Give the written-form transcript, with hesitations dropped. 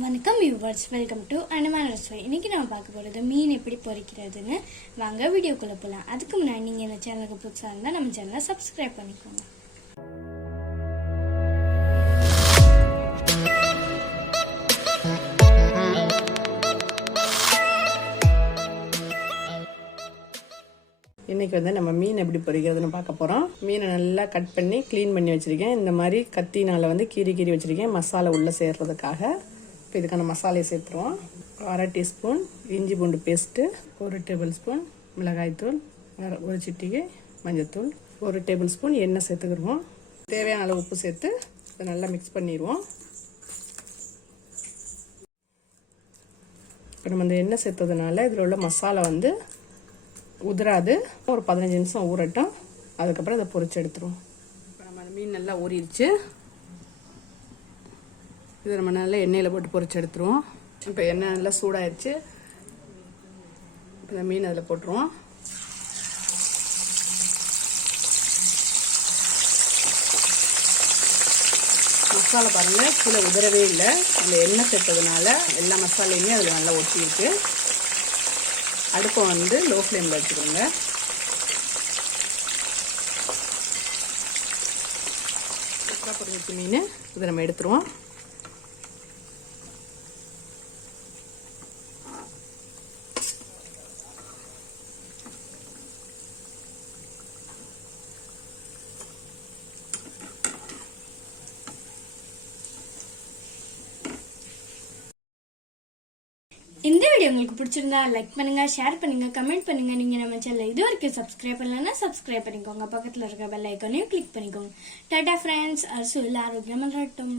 வணக்கம் viewers, welcome to Andaman Arusuvai. இன்னைக்கு நம்ம பார்க்க போகிறது மீன் எப்படி பொரிக்கிறதுன்னு. வாங்க வீடியோக்குள்ளே போகலாம். அதுக்கு முன்னாடி நீங்கள் இந்த சேனலுக்கு புதுசாக இருந்தால் நம்ம சேனலை சப்ஸ்கிரைப் பண்ணிக்கோங்க. இன்றைக்கி நம்ம மீன் எப்படி பொரிக்கிறதுன்னு பார்க்க போகிறோம். மீனை நல்லா கட் பண்ணி க்ளீன் பண்ணி வச்சுருக்கேன். இந்த மாதிரி கத்தினால் கீறி வச்சுருக்கேன் மசாலா உள்ளே சேர்றதுக்காக. இப்போ இதுக்கான மசாலையை சேர்த்துருவோம். 1/2 டீஸ்பூன் இஞ்சி பூண்டு பேஸ்ட்டு, 1 டேபிள் ஸ்பூன் மிளகாய்த்தூள், 1 சிட்டிகை மஞ்சள்தூள், 1 டேபிள் ஸ்பூன் எண்ணெய் சேர்த்துக்கிடுவோம். தேவையான அளவு உப்பு சேர்த்து இதை நல்லா மிக்ஸ் பண்ணிடுவோம். இப்போ நம்ம இந்த எண்ணெய் சேர்த்ததுனால இதில் உள்ள மசாலா உதிராது. ஒரு 15 நிமிஷம் ஊறட்டும். அதுக்கப்புறம் இதை பொரிச்சு எடுத்துருவோம். இப்போ நம்ம மீன் நல்லா ஊறிடுச்சு. இதை நம்ம நல்லா எண்ணெயில் போட்டு பொரிச்சு எடுத்துருவோம். இப்போ எண்ணெய் நல்லா சூடாயிடுச்சு. இந்த மீன் அதில் போட்டுருவோம். மசாலா பாருங்கள், கீழே உதறவே இல்லை. அந்த எண்ணெய் சேர்த்ததுனால எல்லா மசாலையுமே அதில் நல்லா ஒட்டியிருக்கு. அடுப்பை லோ ஃப்ளேமில் வச்சுக்கோங்க. சூப்பராக பொரிச்ச மீன் இதை நம்ம எடுத்துருவோம். இந்த வீடியோ உங்களுக்கு பிடிச்சிருந்தா லைக் பண்ணுங்க, ஷேர் பண்ணுங்க, கமெண்ட் பண்ணுங்க. நீங்க நம்ம சேனலை இது வரைக்கும் சப்ஸ்கிரைப் பண்ணலன்னா சப்ஸ்கிரைப் பண்ணிக்கோங்க. பக்கத்துல இருக்க பெல் ஐக்கானையும் கிளிக் பண்ணிக்கோங்க. டாடா ஃப்ரெண்ட்ஸ், அரசு ஆரோக்கியமாக இருக்கட்டும்.